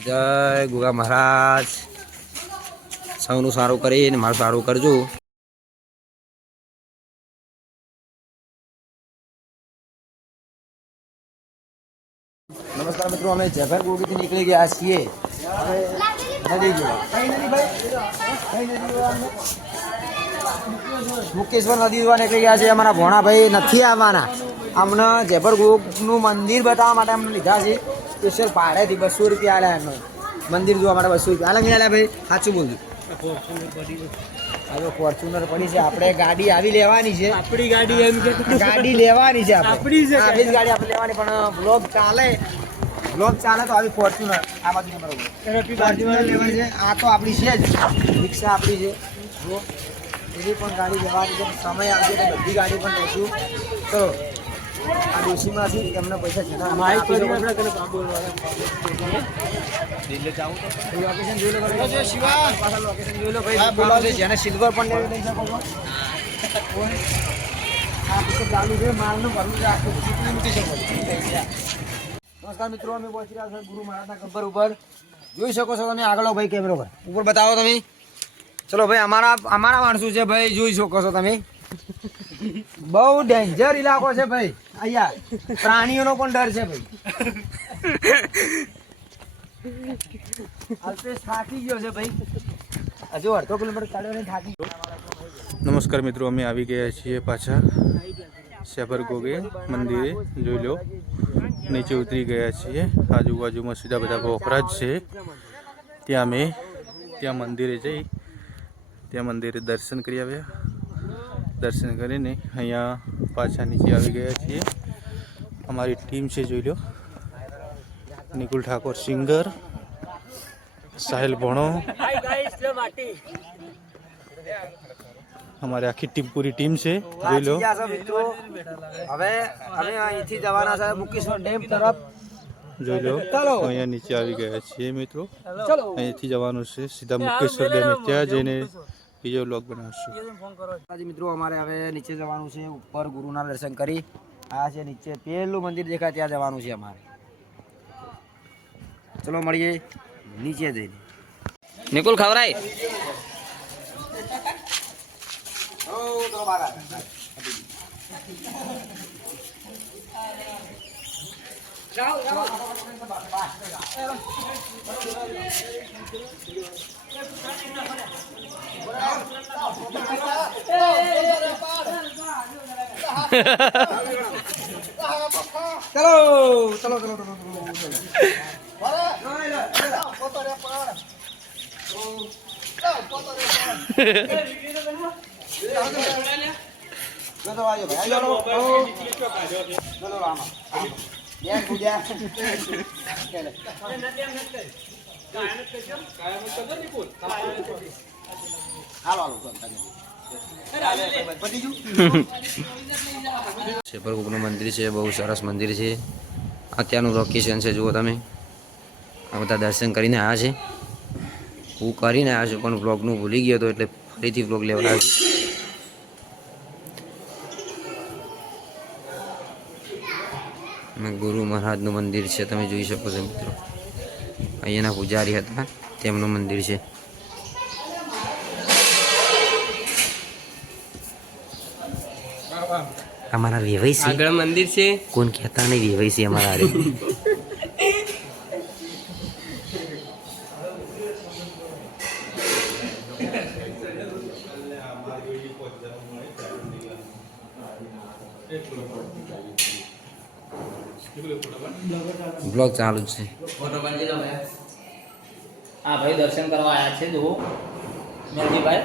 જય ગુગા મહારાજ. સૌનું સારું કરીને મારું સારું કરજો. નમસ્કાર મિત્રો, અમે જફર ગોગીથી નીકળી ગયા છીએ. નદી? મુકેશ્વર નદી જોવા નીકળી ગયા છે અમારા ભોણાભાઈ નથી આવવાના. અમને જયપર ગોગનું મંદિર બતાવવા માટે અમને લીધા છે સ્પેશિયલ ભાડેથી બસો રૂપિયા આલ્યા એમ મંદિર જોવા માટે બસો રૂપિયા. આલે નહીં આલ્યા ભાઈ સાચું બોલજો. હવે ફોર્ચ્યુનર પડી છે. આપણે ગાડી આવી લેવાની છે. આપણી ગાડી એમ કે ગાડી લેવાની છે આપણી. છે જ ગાડી. આપણે લેવાની પણ બ્લોગ ચાલે. બ્લોગ ચાલે તો આવી ફોર્ચ્યુનર આ બાજુ નંબર ફોર્ચ્યુનર લેવાની છે. આ તો આપણી છે જ. રિક્ષા આપણી છે. જો એની પણ ગાડી લેવાની છે. સમય આવશે તો બધી ગાડી પણ લઈશું તો આ ડોશીમાંથી તમને પૈસા જણા માઇક પર આપણે કને બાબુ લોકેશન જોઈ લો ભાઈ. પાછા લોકેશન જોઈ લો ભાઈ. છે. જેને સિલ્વર પણ લેવી લઈ શકો છો. આ ચાલુ છે માલનું ભરવું છે આખું ચૂંટણી મૂકી શકો નમસ્કાર મિત્રો અમે પહોંચી રહ્યા છીએ ગુરુ મહારાજના ગબ્બર ઉપર. જોઈ શકો છો તમે આગળ ભાઈ કેમેરો પર ઉપર બતાવો તમે. ચલો ભાઈ અમારા અમારા માણસો છે ભાઈ જોઈ શકો છો તમે. બહુ ડેન્જર ઇલાકો છે ભાઈ. અહીંયા પ્રાણીઓનો પણ ડર છે ભાઈ. નમસ્કાર મિત્રો, અમે આવી ગયા છીએ પાછા શેફર ગોગે મંદિરે, જોઈ લો. નીચે ઉતરી ગયા છીએ. આજુબાજુમાં સીધા બધા જ છે. ત્યાં અમે ત્યાં મંદિરે જઈ, ત્યાં મંદિરે દર્શન કરી આવ્યા. દર્શન કરીને અહીંયા પાછા નીચે આવી ગયા છીએ. અમારી ટીમ છે જોઈ લો. નિકુલ ઠાકોર સિંગર સાહિલ ભણો. અમારી આખી ટીમ પૂરી ટીમ છે જોઈ લો. હવે અમે અહીંથી જવાના છે મુકેશ્વર ડેમ તરફ. જોઈ લો અહીંયા નીચે આવી ગયા છીએ મિત્રો. અહીંયાથી અહીંથી જવાનું છે સીધા મુકેશ્વર ડેમ. ત્યાં જઈને બીજો બ્લોગ બનાવશું. આજે મિત્રો અમારે હવે નીચે જવાનું છે ઉપર ગુરુના દર્શન કરી. આ છે નીચે પહેલું મંદિર દેખાય ત્યાં જવાનું છે અમારે. ચલો મળીએ નીચે જઈને. નિકુલ ખવરાય. ચલો ચલો ચલો ચલો ચલો ચલો બેન પૂજા મંદિર છે, બહુ સરસ મંદિર છે. અત્યારનું લોકેશન છે, જુઓ તમે. આ બધા દર્શન કરીને આવ્યા છે. હું કરીને આવ્યો છું, પણ બ્લોગનું ભૂલી ગયો હતો એટલે ફરીથી બ્લોગ લેવા આવ્યો છું અને ગુરુ મહારાજનું મંદિર છે તમે જોઈ શકો છો મિત્રો. અહીંયાના પૂજારી હતા તેમનું મંદિર છે. અમારા વેવાઈ આગળ મંદિર છે? કોણ કહેતા નહીં વેવાઈ છે અમારા હારે. બ્લોગ ચાલુ જ છે હા ભાઈ દર્શન કરવા આવ્યા છે જુઓ. મેલજીભાઈ.